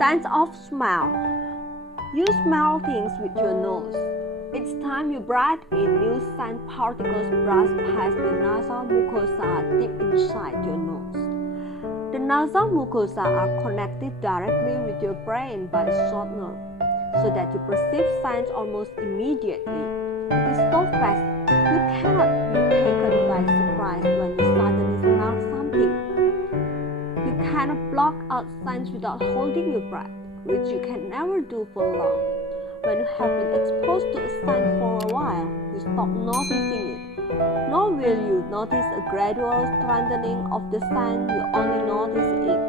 Sense of smell. You smell things with your nose. Each time you breathe in, new scent particles brush past the nasal mucosa deep inside your nose. The nasal mucosa are connected directly with your brain by a short nerve, so that you perceive scents almost immediately. It is so fast, you cannot be taken by surprise when you suddenly smell something. You cannot block out scents without holding your breath, which you can never do for long. When you have been exposed to a scent for a while, you stop noticing it. Nor will you notice a gradual strengthening of the scent. You only notice it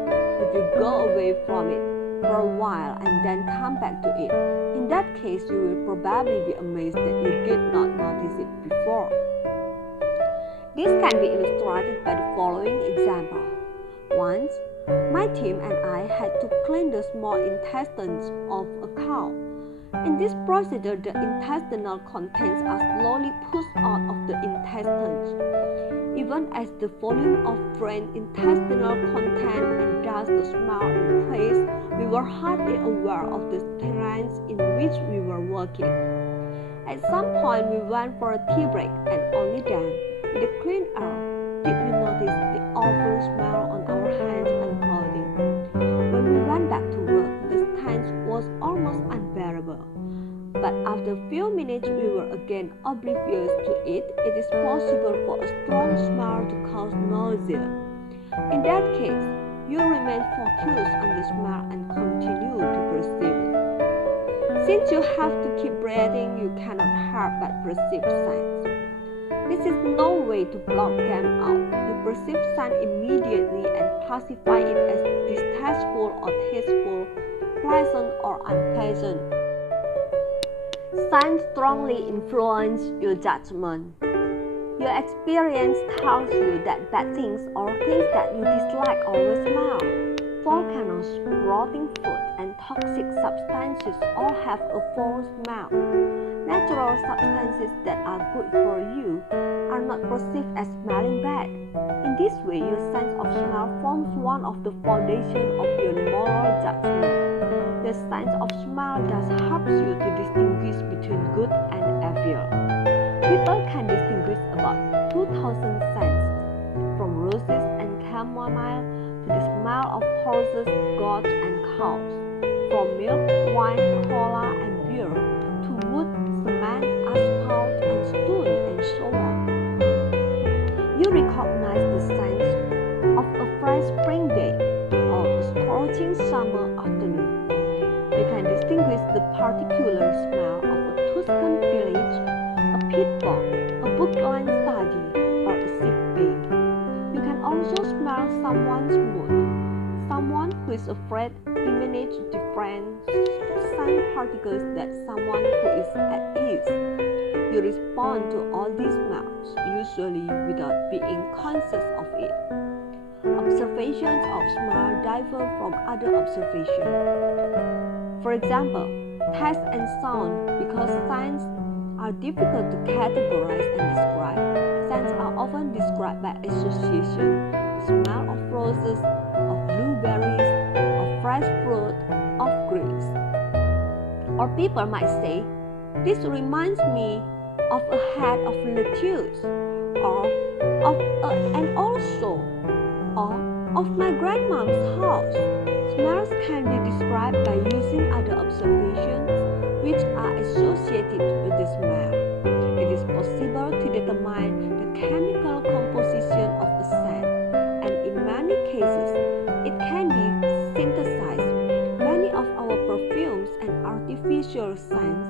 if you go away from it for a while and then come back to it. In that case, you will probably be amazed that you did not notice it before. This can be illustrated by the following example. Once, my team and I had to clean the small intestines of a cow. In this procedure, the intestinal contents are slowly pushed out of the intestines. Even as the volume of drained intestinal content and thus the smell increased, we were hardly aware of the terrains in which we were working. At some point, we went for a tea break, and only then, in the clean air, did we notice the awful smell on our hands and clothing. When we went back to work, the stench was almost unbearable. But after a few minutes we were again oblivious to it. It is possible for a strong smell to cause nausea. In that case, you remain focused on the smell and continue to perceive it. Since you have to keep breathing, you cannot help but perceive scents. This is no way to block them out. You perceive scent immediately and classify it as distasteful or tasteful, pleasant or unpleasant. Scent strongly influence your judgment. Your experience tells you that bad things or things that you dislike always smell. Volcanoes, rotting food, and toxic substances all have a foul smell. Natural substances that are good for you are not perceived as smelling bad. In this way, your sense of smell forms one of the foundations of your moral judgment. The sense of smell thus helps you to distinguish between good and evil. People can distinguish about 2,000 scents, from roses and chamomile to the smell of horses, goats, and cows, from milk, wine, cola, and beer to wood, cement, asphalt, and stone, and so on. You recognize the scent of a fresh spring day or a scorching summer afternoon. You can distinguish the particular smell of a Tuscan village, a pit bog, a bookline study, or a sick bay. You can also smell someone's mood. Someone who is afraid emanates different scent particles than someone who is at ease. You respond to all these smells, usually without being conscious of it. Observations of smell differ from other observations. For example, taste and sound. Because scents are difficult to categorize and describe, scents are often described by association. The smell of roses, of blueberries, of fresh fruit, of grapes. Or people might say, this reminds me of a head of lettuce, or of an old soul, or of my grandmom's house. Smells can be described by using other observations which are associated with the smell. It is possible to determine the chemical composition of a scent, and in many cases, it can be synthesized. Many of our perfumes and artificial scents,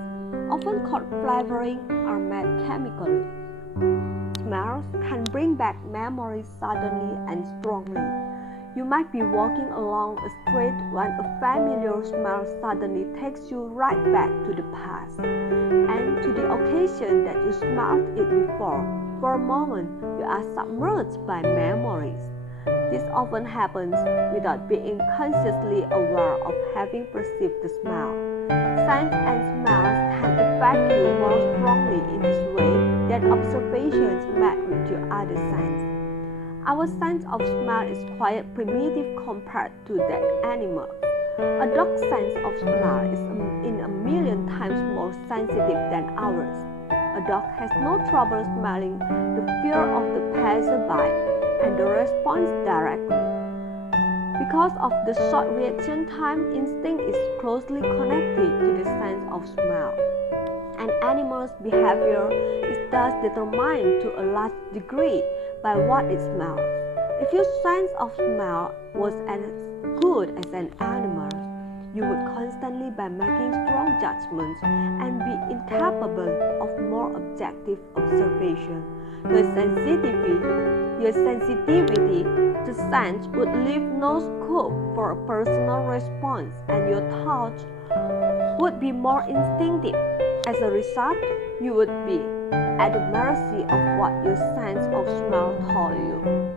often called flavoring, are made chemically. Smells can bring back memories suddenly and strongly. You might be walking along a street when a familiar smell suddenly takes you right back to the past and to the occasion that you smelled it before. For a moment, you are submerged by memories. This often happens without being consciously aware of having perceived the smell. Scents and smells can affect you more strongly in this way than observations made with your other senses. Our sense of smell is quite primitive compared to that animal. A dog's sense of smell is in a million times more sensitive than ours. A dog has no trouble smelling the fear of the passerby and responds directly. Because of the short reaction time, instinct is closely connected to the sense of smell. An animal's behavior is thus determined to a large degree by what it smells. If your sense of smell was as good as an animal's, you would constantly be making strong judgments and be incapable of more objective observation. Your sensitivity to scent would leave no scope for a personal response, and your thoughts would be more instinctive. As a result, you would be at the mercy of what your sense of smell told you.